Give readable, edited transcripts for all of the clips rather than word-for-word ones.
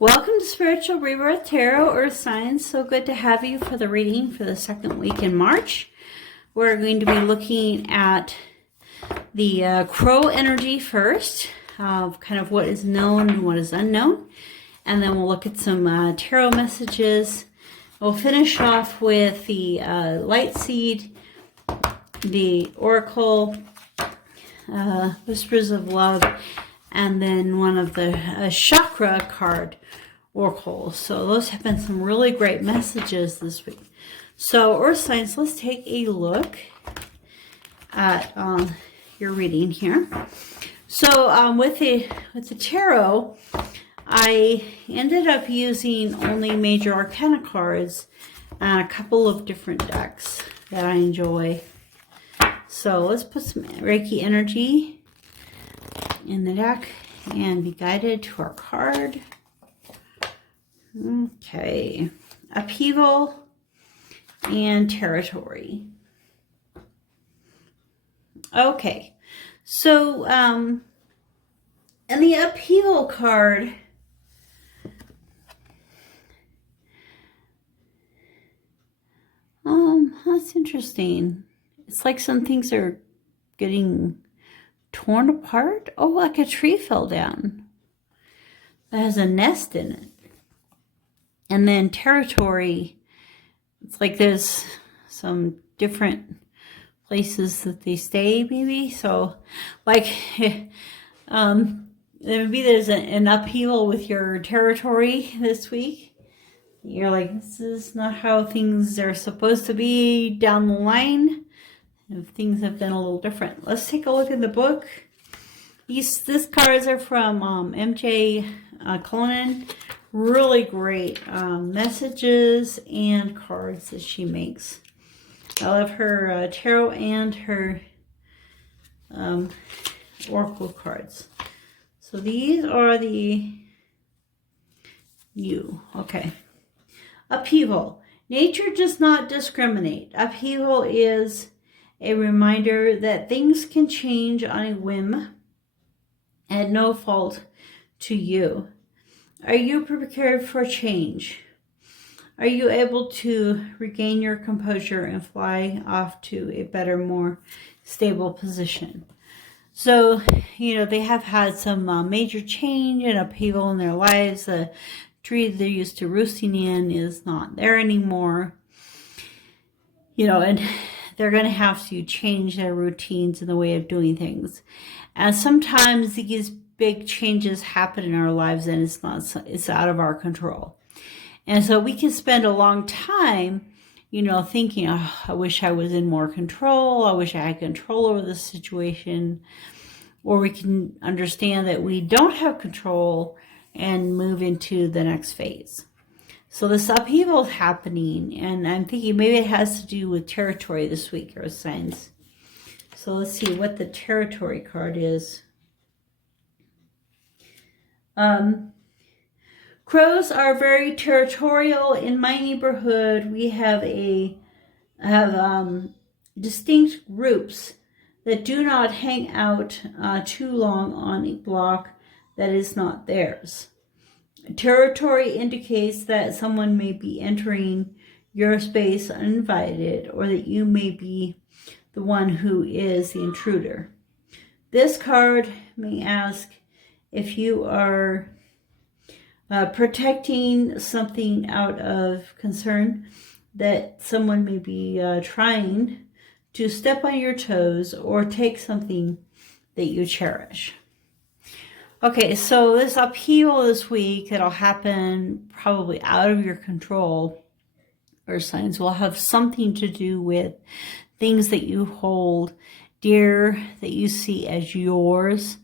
Welcome to Spiritual Rebirth Tarot, Earth Signs. So good to have you for the reading for the second week in March. We're going to be looking at the crow energy first, of kind of what is known and what is unknown. And then we'll look at some tarot messages. We'll finish off with the light seed, the oracle, whispers of love, and then one of the chakra card oracles. So those have been some really great messages this week. So Earth Signs, let's take a look at your reading here. So with the tarot, I ended up using only major arcana cards and a couple of different decks that I enjoy. So let's put some Reiki energy in the deck and be guided to our card. Okay, upheaval and territory. Okay, so and the upheaval card, that's interesting. It's like some things are getting torn apart. Oh, like a tree fell down that has a nest in it. And then territory, it's like there's some different places that they stay, maybe. So like maybe there's an upheaval with your territory this week. You're like, this is not how things are supposed to be down the line. If things have been a little different. Let's take a look at the book. These cards are from MJ Conan. Really great messages and cards that she makes. I love her tarot and her oracle cards. So these are the okay. Upheaval. Nature does not discriminate. Upheaval is a reminder that things can change on a whim at no fault to you. Are you prepared for change? Are you able to regain your composure and fly off to a better, more stable position? So, they have had some major change and upheaval in their lives. The tree they're used to roosting in is not there anymore. And they're going to have to change their routines and the way of doing things. And sometimes these big changes happen in our lives and it's out of our control. And so we can spend a long time, thinking, oh, I wish I was in more control. I wish I had control over the situation. Or we can understand that we don't have control and move into the next phase. So this upheaval is happening, and I'm thinking maybe it has to do with territory this week, Earth Signs. So let's see what the territory card is. Crows are very territorial. In my neighborhood, we have distinct groups that do not hang out too long on a block that is not theirs. Territory indicates that someone may be entering your space uninvited, or that you may be the one who is the intruder. This card may ask if you are protecting something out of concern that someone may be trying to step on your toes or take something that you cherish. Okay, so this upheaval this week, it'll happen probably out of your control. Earth Signs will have something to do with things that you hold dear, that you see as yours,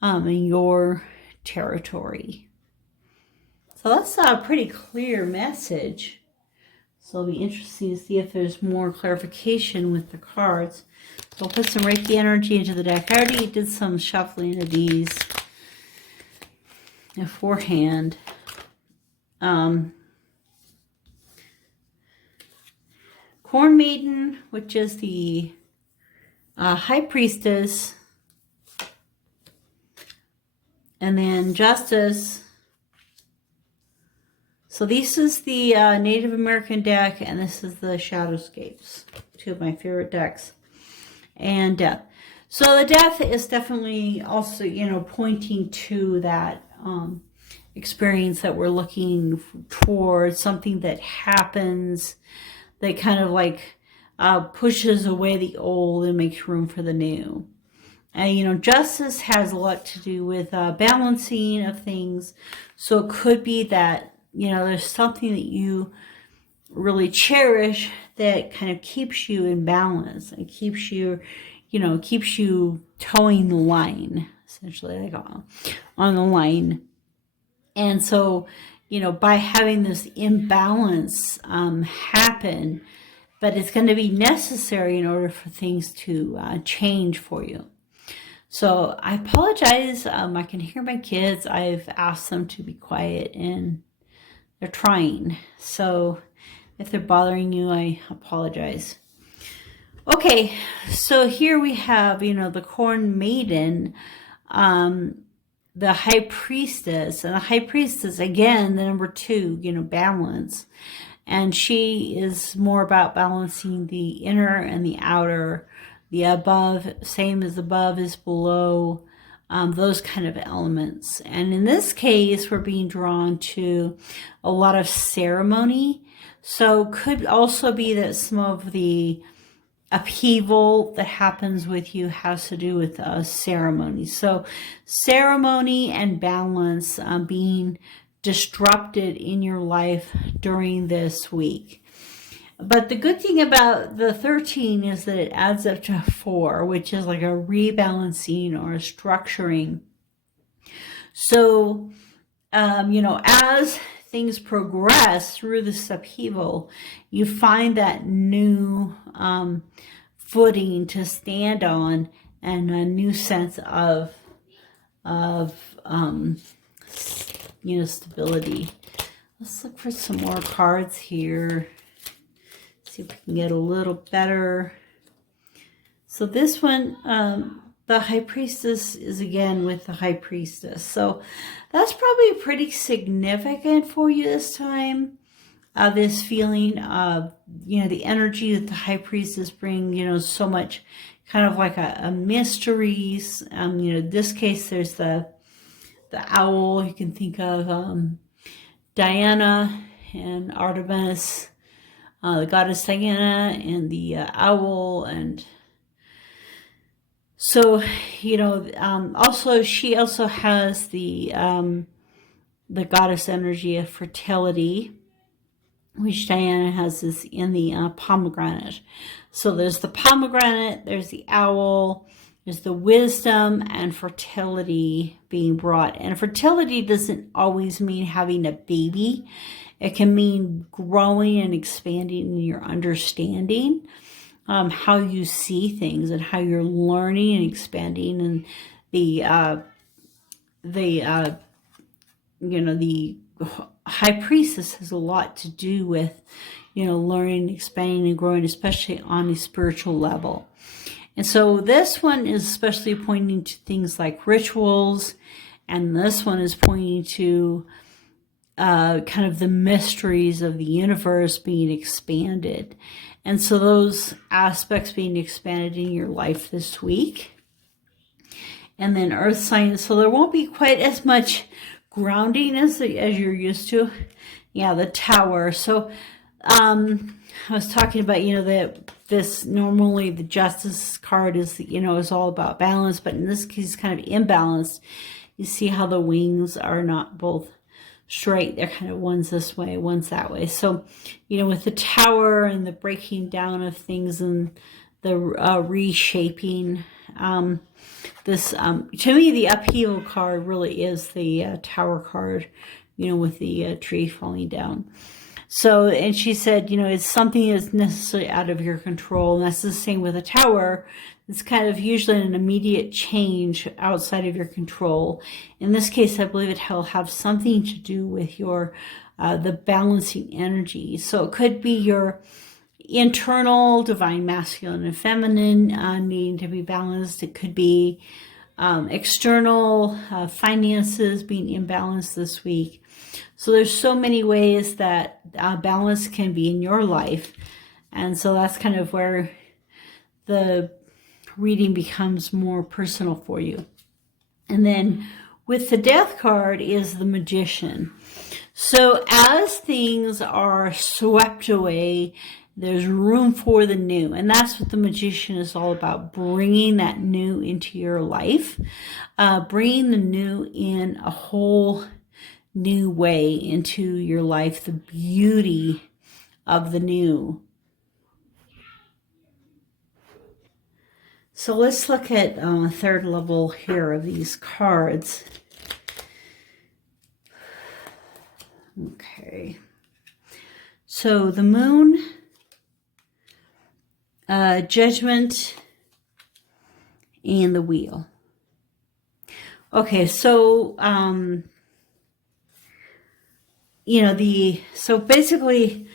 in your territory. So that's a pretty clear message. So it'll be interesting to see if there's more clarification with the cards. So I'll put some Reiki energy into the deck. I already did some shuffling of these beforehand. Corn Maiden, which is the High Priestess, and then Justice, So this is the Native American deck, and this is the Shadowscapes, two of my favorite decks. And death. So the death is definitely also, you know, pointing to that experience that we're looking towards, something that happens that kind of like pushes away the old and makes room for the new. And, you know, justice has a lot to do with balancing of things. So it could be that, you know, there's something that you really cherish that kind of keeps you in balance and keeps you, you know, keeps you towing the line, essentially, like on the line. And so, you know, by having this imbalance happen, but it's going to be necessary in order for things to change for you. So I apologize. I can hear my kids. I've asked them to be quiet and they're trying. So if they're bothering you, I apologize. Okay, so here we have, you know, the Corn Maiden, the High Priestess. And the High Priestess, again, the number 2, you know, balance. And she is more about balancing the inner and the outer, the above, same as above is below, those kind of elements. And in this case, we're being drawn to a lot of ceremony. So could also be that some of the upheaval that happens with you has to do with ceremony. So ceremony and balance being disrupted in your life during this week. But the good thing about the 13 is that it adds up to 4, which is like a rebalancing or a structuring. So, you know, as things progress through this upheaval, you find that new footing to stand on and a new sense of you know, stability. Let's look for some more cards here. See if we can get a little better. So this one, the High Priestess is again with the High Priestess. So that's probably pretty significant for you this time. This feeling of, you know, the energy that the High Priestess bring, you know, so much kind of like a mysteries. You know, in this case, there's the owl. You can think of Diana and Artemis, the goddess Diana and the owl. And so, you know, also she also has the goddess energy of fertility, which Diana has this in the pomegranate. So there's the pomegranate, there's the owl, there's the wisdom and fertility being brought. And fertility doesn't always mean having a baby. It can mean growing and expanding in your understanding, how you see things and how you're learning and expanding. And the you know, the High Priestess has a lot to do with, you know, learning, expanding, and growing, especially on a spiritual level. And so this one is especially pointing to things like rituals, and this one is pointing to kind of the mysteries of the universe being expanded. And so those aspects being expanded in your life this week. And then earth signs, so there won't be quite as much grounding as you're used to. Yeah, the Tower. So I was talking about, you know, that this normally the Justice card is, you know, is all about balance, but in this case kind of imbalanced. You see how the wings are not both straight. They're kind of one's this way, one's that way. So, you know, with the Tower and the breaking down of things and the reshaping, this to me the upheaval card really is the Tower card, you know, with the tree falling down. So, and she said, you know, it's something that's necessarily out of your control. And that's the same with a Tower. It's kind of usually an immediate change outside of your control. In this case, I believe it will have something to do with your, the balancing energy. So it could be your internal divine masculine and feminine needing to be balanced. It could be external finances being imbalanced this week. So there's so many ways that balance can be in your life. And so that's kind of where the reading becomes more personal for you. And then with the Death card is the Magician. So as things are swept away, there's room for the new. And that's what the Magician is all about, bringing that new into your life, bringing the new in a whole new way into your life, the beauty of the new. So let's look at third level here of these cards. Okay. So the Moon, Judgment, and the Wheel. Okay, so so basically,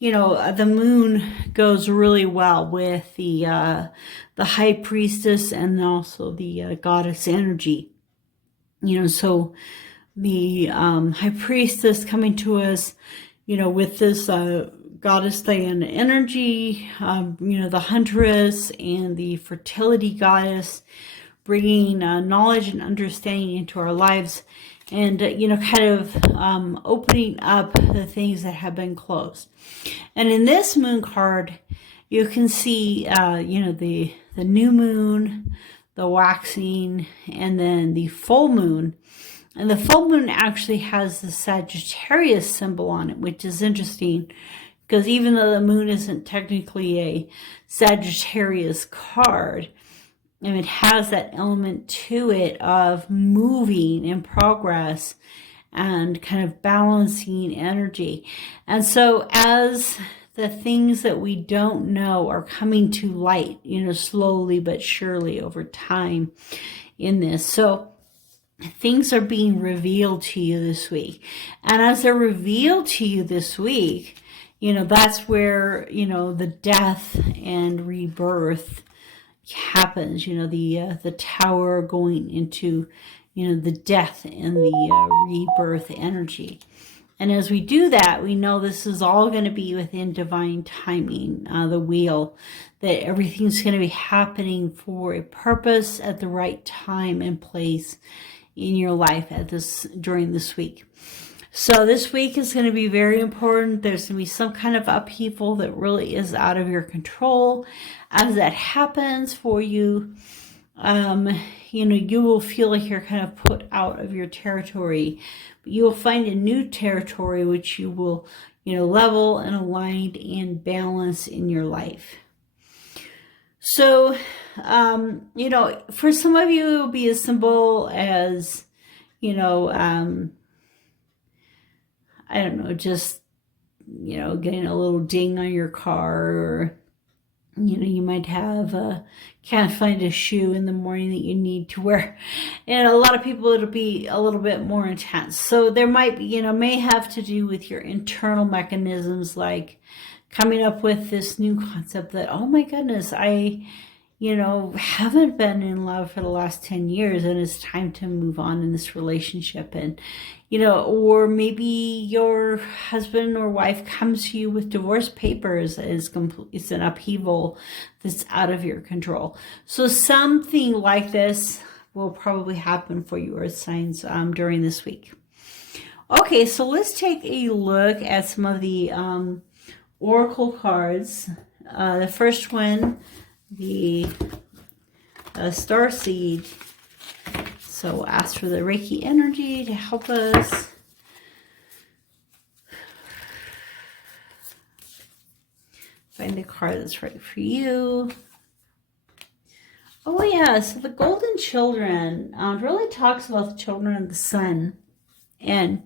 the Moon goes really well with the High Priestess and also the Goddess energy. So the High Priestess coming to us, with this Goddess Diana energy, the Huntress and the Fertility Goddess, bringing knowledge and understanding into our lives, and kind of opening up the things that have been closed. And in this Moon card, you can see the new moon, the waxing, and then the full moon. And the full moon actually has the Sagittarius symbol on it, which is interesting, because even though the moon isn't technically a Sagittarius card, and it has that element to it of moving in progress and kind of balancing energy. And so as the things that we don't know are coming to light, slowly but surely over time in this. So things are being revealed to you this week. And as they're revealed to you this week, that's where, the death and rebirth happens, the tower going into, the death and the rebirth energy. And as we do that, we know this is all going to be within divine timing, the wheel, that everything's going to be happening for a purpose at the right time and place in your life during this week. So this week is going to be very important. There's going to be some kind of upheaval that really is out of your control. As that happens for you, you will feel like you're kind of put out of your territory. But you will find a new territory which you will, level and align and balance in your life. So, for some of you, it will be as simple as, I don't know, just, getting a little ding on your car, or, you might have, can't find a shoe in the morning that you need to wear. And a lot of people, it'll be a little bit more intense. So there might be, may have to do with your internal mechanisms, like coming up with this new concept that, oh my goodness, I haven't been in love for the last 10 years and it's time to move on in this relationship. And, or maybe your husband or wife comes to you with divorce papers. It's an upheaval that's out of your control. So something like this will probably happen for you, earth signs, during this week. Okay, so let's take a look at some of the oracle cards. The first one, the star seed. So we'll ask for the Reiki energy to help us. Find the card that's right for you. Oh yeah, so the Golden Children really talks about the children of the sun. And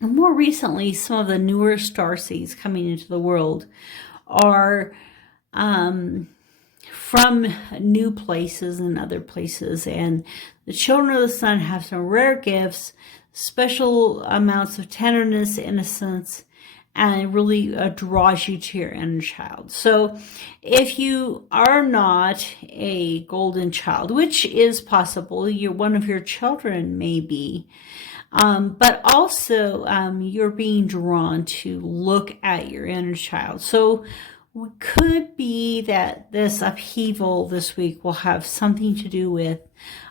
more recently, some of the newer star seeds coming into the world are from new places and other places. And the children of the sun have some rare gifts, special amounts of tenderness, innocence, and it really draws you to your inner child. So if you are not a golden child, which is possible, one of your children may be, but also you're being drawn to look at your inner child. So it could be that this upheaval this week will have something to do with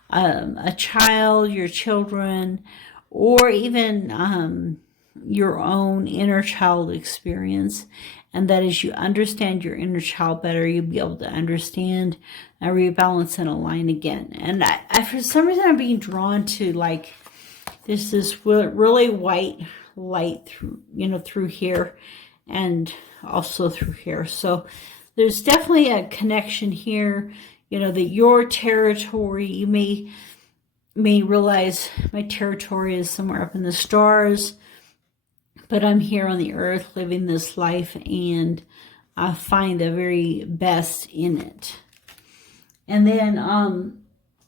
a child, your children, or even your own inner child experience. And that as you understand your inner child better, you'll be able to understand and rebalance and align again. And I for some reason, I'm being drawn to, like, there's this really white light through, through here and also through here. So there's definitely a connection here, that your territory, you may realize my territory is somewhere up in the stars, but I'm here on the earth living this life, and I find the very best in it. And then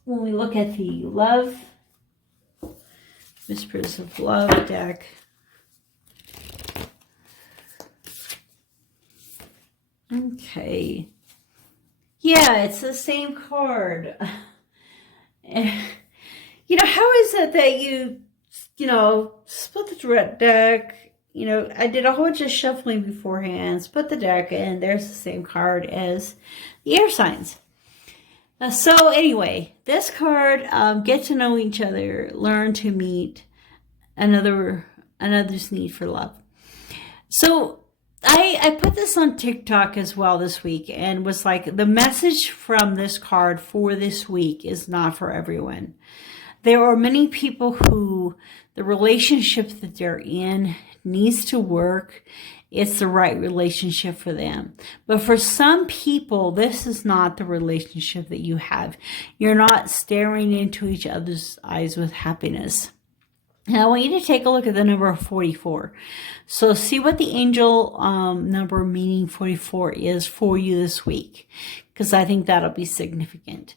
when we look at the love, Whispers of Love deck, okay, yeah, it's the same card. How is it that you split the deck? I did a whole bunch of shuffling beforehand, split the deck, and there's the same card as the air signs. So anyway, this card, get to know each other, learn to meet another's need for love. So I put this on TikTok as well this week, and was like, the message from this card for this week is not for everyone. There are many people who the relationship that they're in needs to work. It's the right relationship for them. But for some people, this is not the relationship that you have. You're not staring into each other's eyes with happiness. Now, I want you to take a look at the number 44. So see what the angel number meaning 44 is for you this week, because I think that'll be significant.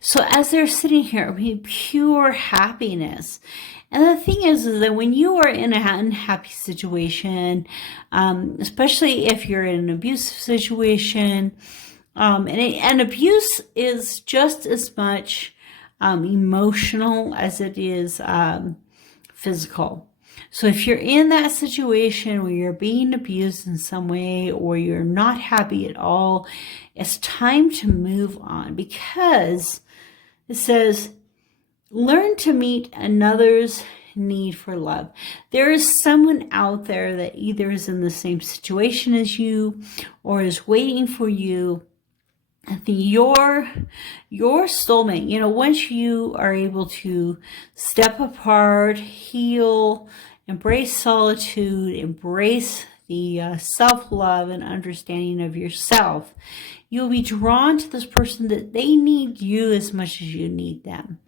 So as they're sitting here, pure happiness. And the thing is that when you are in an unhappy situation, especially if you're in an abusive situation, and abuse is just as much emotional as it is physical. So if you're in that situation where you're being abused in some way, or you're not happy at all, it's time to move on, because it says, learn to meet another's need for love. There is someone out there that either is in the same situation as you or is waiting for you. I think your soulmate, once you are able to step apart, heal, embrace solitude, embrace the self-love and understanding of yourself, you'll be drawn to this person that they need you as much as you need them.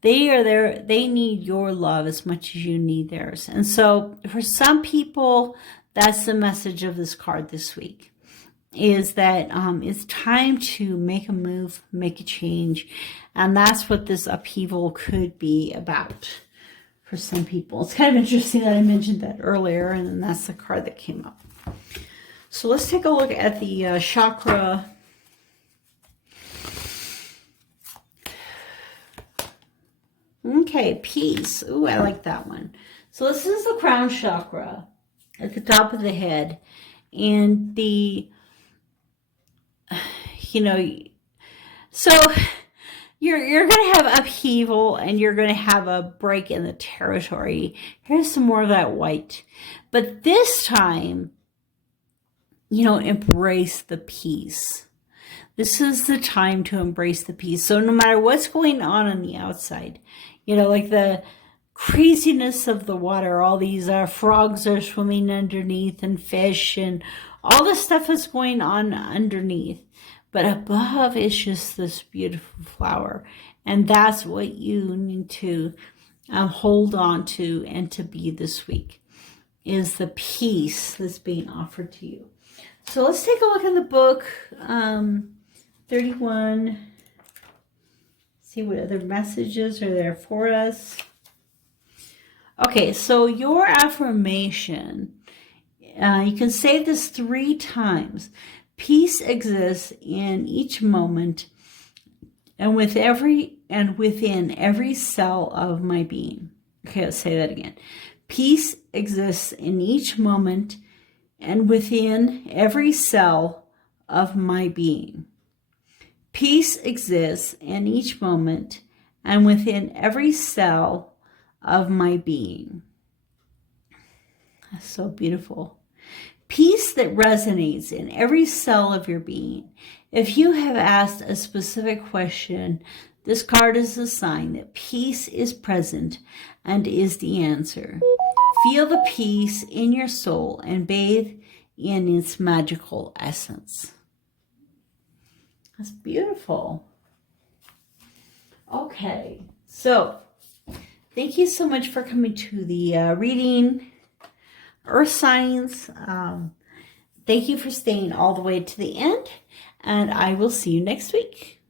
They are there. They need your love as much as you need theirs. And so for some people, that's the message of this card this week, is that it's time to make a move, make a change. And that's what this upheaval could be about for some people. It's kind of interesting that I mentioned that earlier, and then that's the card that came up. So let's take a look at the chakra. Okay, peace. Ooh, I like that one. So this is the crown chakra at the top of the head. And so you're going to have upheaval, and you're going to have a break in the territory. Here's some more of that white. But this time, embrace the peace. This is the time to embrace the peace. So no matter what's going on the outside, like the craziness of the water, all these frogs are swimming underneath, and fish, and all the stuff is going on underneath. But above is just this beautiful flower. And that's what you need to hold on to and to be this week, is the peace that's being offered to you. So let's take a look in the book, 31. See what other messages are there for us. Okay, so your affirmation You can say this 3 times. Peace exists in each moment and within every cell of my being. Okay, let's say that again. Peace exists in each moment and within every cell of my being. Peace exists in each moment and within every cell of my being. That's so beautiful. Peace that resonates in every cell of your being. If you have asked a specific question, this card is a sign that peace is present and is the answer. Feel the peace in your soul and bathe in its magical essence. That's beautiful. Okay, so thank you so much for coming to the reading, Earth signs. Thank you for staying all the way to the end, and I will see you next week.